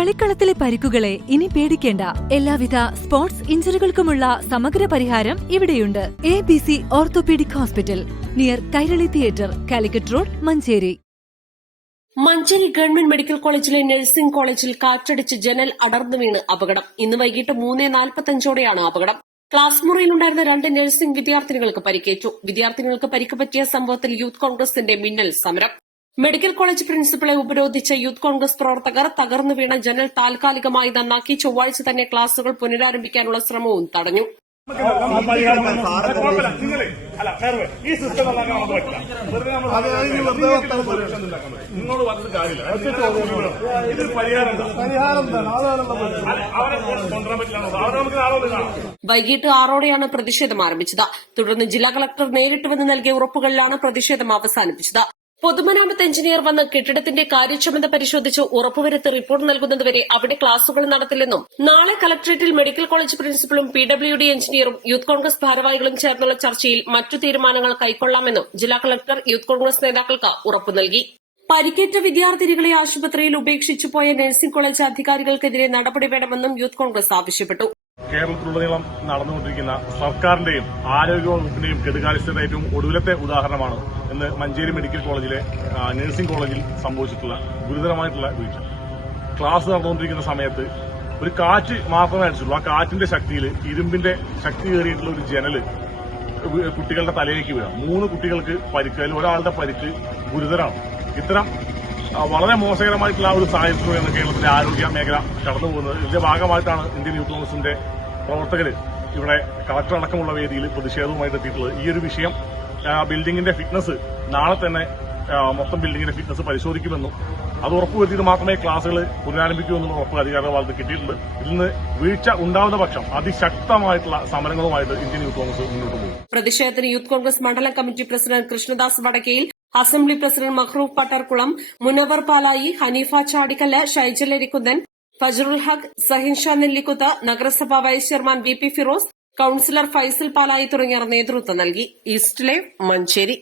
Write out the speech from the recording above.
കളിക്കളത്തിലെ പരിക്കുകളെ ഇനി പേടിക്കേണ്ട. എല്ലാവിധ സ്പോർട്സ് ഇഞ്ചറികൾക്കുമുള്ള സമഗ്ര പരിഹാരം ഇവിടെയുണ്ട്. A B C orthopaedic hospital near Kairali theatre Calicut road Manjeri. Manjeri government medical കോളേജിലെ നഴ്സിംഗ് കോളേജിൽ കാറ്റടിച്ച് ജനൽ അടർന്നു വീണ് അപകടം. ഇന്ന് വൈകിട്ട് മൂന്ന് നാൽപ്പത്തഞ്ചോടെയാണ് അപകടം. ക്ലാസ് മുറിയിലുണ്ടായിരുന്ന രണ്ട് നഴ്സിംഗ് വിദ്യാർത്ഥിനികൾക്ക് പരിക്കേറ്റു. വിദ്യാർത്ഥിനികൾക്ക് പരിക്ക് പറ്റിയ സംഭവത്തിൽ യൂത്ത് കോൺഗ്രസിന്റെ മിന്നൽ സമരം. മെഡിക്കൽ കോളേജ് പ്രിൻസിപ്പളെ ഉപരോധിച്ച യൂത്ത് കോൺഗ്രസ് പ്രവർത്തകർ തകർന്നു വീണ ജനൽ താൽക്കാലികമായി നന്നാക്കി ചൊവ്വാഴ്ച തന്നെ ക്ലാസുകൾ പുനരാരംഭിക്കാനുള്ള ശ്രമവും തടഞ്ഞു. ഈ കാര്യമില്ല പറ്റില്ല നമുക്ക് വൈകിട്ട് ആറോടെയാണ് പ്രതിഷേധം ആരംഭിച്ചത്. തുടർന്ന് ജില്ലാ കളക്ടർ നേരിട്ട് വന്ന് നൽകിയ ഉറപ്പുകളിലാണ് പ്രതിഷേധം അവസാനിപ്പിച്ചത്. പൊതുമരാമത്ത് എഞ്ചിനീയർ വന്ന് കെട്ടിടത്തിന്റെ കാര്യക്ഷമത പരിശോധിച്ച് ഉറപ്പുവരുത്തി റിപ്പോർട്ട് നൽകുന്നതുവരെ അവിടെ ക്ലാസുകൾ നടത്തില്ലെന്നും നാളെ കളക്ടറേറ്റിൽ മെഡിക്കൽ കോളേജ് പ്രിൻസിപ്പലും പി ഡബ്ല്യു ഡി എഞ്ചിനീയറും യൂത്ത് കോൺഗ്രസ് ഭാരവാഹികളും ചേർന്നുള്ള ചർച്ചയിൽ മറ്റു തീരുമാനങ്ങൾ കൈക്കൊള്ളാമെന്നും ജില്ലാ കളക്ടർ യൂത്ത് കോൺഗ്രസ് നേതാക്കൾക്ക് ഉറപ്പു നൽകി. പരിക്കേറ്റ വിദ്യാർത്ഥിനികളെ ആശുപത്രിയിൽ ഉപേക്ഷിച്ചു പോയ നഴ്സിംഗ് കോളേജ് അധികാരികൾക്കെതിരെ നടപടി വേണമെന്നും യൂത്ത് കോൺഗ്രസ് ആവശ്യപ്പെട്ടു. കേരളത്തിലുടനീളം നടന്നുകൊണ്ടിരിക്കുന്ന സർക്കാരിന്റെയും ആരോഗ്യവകുപ്പിന്റെയും കെടുകാലിസ്ഥയുടെ ഏറ്റവും ഒടുവിലത്തെ ഉദാഹരണമാണ് എന്ന് മഞ്ചേരി മെഡിക്കൽ കോളേജിലെ നഴ്സിംഗ് കോളേജിൽ സംഭവിച്ചിട്ടുള്ള ഗുരുതരമായിട്ടുള്ള വീഴ്ച. ക്ലാസ് നടന്നുകൊണ്ടിരിക്കുന്ന സമയത്ത് ഒരു കാറ്റ് മാത്രമേ അടിച്ചുള്ളൂ ആ കാറ്റിന്റെ ശക്തിയിൽ ഇരുമ്പിന്റെ ശക്തി കയറിയിട്ടുള്ള ഒരു ജനൽ കുട്ടികളുടെ തലയിലേക്ക് വീഴാം. മൂന്ന് കുട്ടികൾക്ക് പരിക്ക് അതിൽ ഒരാളുടെ പരിക്ക് ഗുരുതരമാണ്. ഇത്തരം വളരെ മോശകരമായിട്ടുള്ള ഒരു സാഹചര്യത്തിലൂടെയാണ് കേരളത്തിലെ ആരോഗ്യ മേഖല കടന്നു പോകുന്നത്. ഇതിന്റെ ഭാഗമായിട്ടാണ് ഇന്ത്യൻ യൂത്ത് കോൺഗ്രസിന്റെ പ്രവർത്തകർ ഇവിടെ കളക്ടർ അടക്കമുള്ള വേദിയിൽ പ്രതിഷേധവുമായിട്ട് എത്തിയിട്ടുള്ളത്. ഈ ഒരു വിഷയം ബിൽഡിംഗിന്റെ ഫിറ്റ്നസ് നാളെ തന്നെ മൊത്തം ബിൽഡിംഗിന്റെ ഫിറ്റ്നസ് പരിശോധിക്കുമെന്നും അത് ഉറപ്പുവരുത്തിയിട്ട് മാത്രമേ ക്ലാസുകൾ പുനരാരംഭിക്കൂ എന്നുള്ള ഉറപ്പ് ഭാഗത്ത് കിട്ടിയിട്ടുണ്ട്. ഇതിൽ നിന്ന് വീഴ്ച ഉണ്ടാവുന്ന പക്ഷം അതിശക്തമായിട്ടുള്ള സമരങ്ങളുമായിട്ട് ഇന്ത്യൻ യൂത്ത് കോൺഗ്രസ് മുന്നോട്ട് പോകും. പ്രതിഷേധത്തിന് യൂത്ത് കോൺഗ്രസ് മണ്ഡലം committee president Krishnadas Vadakkayil assembly president Mahroof Pattarkulam Munavar Palayi Haneefa Chadikkallu Shaijal Erikkunthan Fajarul Haq Sahinsha Nellikuth നഗരസഭാ vice chairman V P Firoz councillor Faisal Palayi തുടങ്ങിയവർ നേതൃത്വം നൽകി. ഈസ്റ്റ് മഞ്ചേരി.